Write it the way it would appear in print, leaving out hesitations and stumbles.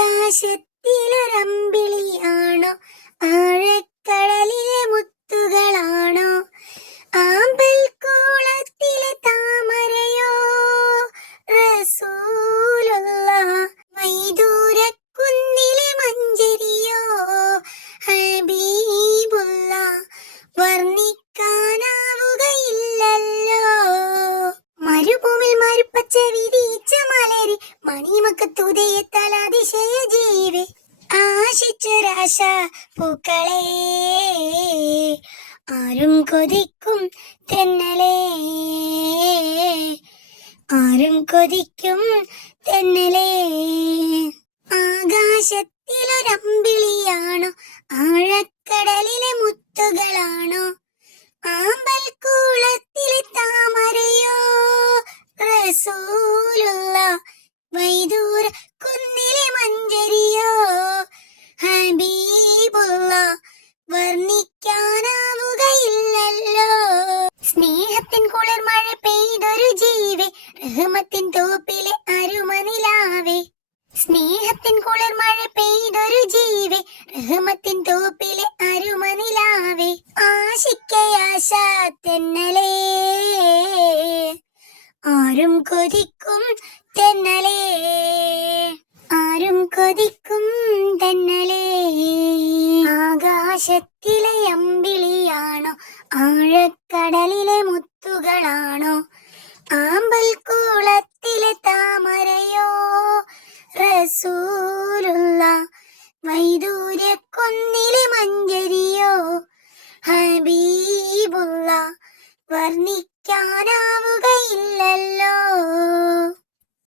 ആകാശത്തിലൊരമ്പിളിയാണോ ആഴക്കടലിലെ മുത്തുകളാണോ ആമ്പൽ കൂളത്തിലെ താമരയോ റസൂലുള്ളാഹ് മൈദൂരക്കുന്നിലെ മഞ്ചരിയോ ഹബീബുള്ളാഹ് വർണ്ണിക്കാനാവുകയില്ലല്ലോ. മരുഭൂമിൽ മരുപ്പച്ച വിരിച്ച മലരി മണിമക്കത്തുദയത്താൽ അതിശയ ജീവി ആശിച്ചൊരാശ പൂക്കളെ ആരും കൊതിക്കും തെന്നലേ ആരും കൊതിക്കും തെന്നലേ. ആകാശത്തിലൊരമ്പിളിയാണോ ആഴക്കടലിലെ മുത്തുകളാണോ ആമ്പൽ കൂളത്തിലെ താമരയോ റസൂലുള്ളാഹ് വൈദൂര കുന്നിലെ മഞ്ചരിയോ ഹബീബുള്ളാഹ് വർണ്ണിക്കാനാവുകയില്ലല്ലോ. സ്നേഹത്തിൻ കുളിർ മഴ പെയ്തൊരു ജീവേ റഹ്മത്തിൻ തോപ്പിലെ അരുമനിലാവേ സ്നേഹത്തിൻ കുളിർ മഴ പെയ്തൊരു ജീവേ റഹ്മത്തിൻ തോപ്പിലെ അരുമനിലാവേ ആശിക്കയാശ തെന്നലേ ആരും കൊതിക്കും തെന്നലേ ആരും കൊതിക്കും തെന്നലേ. ആകാശ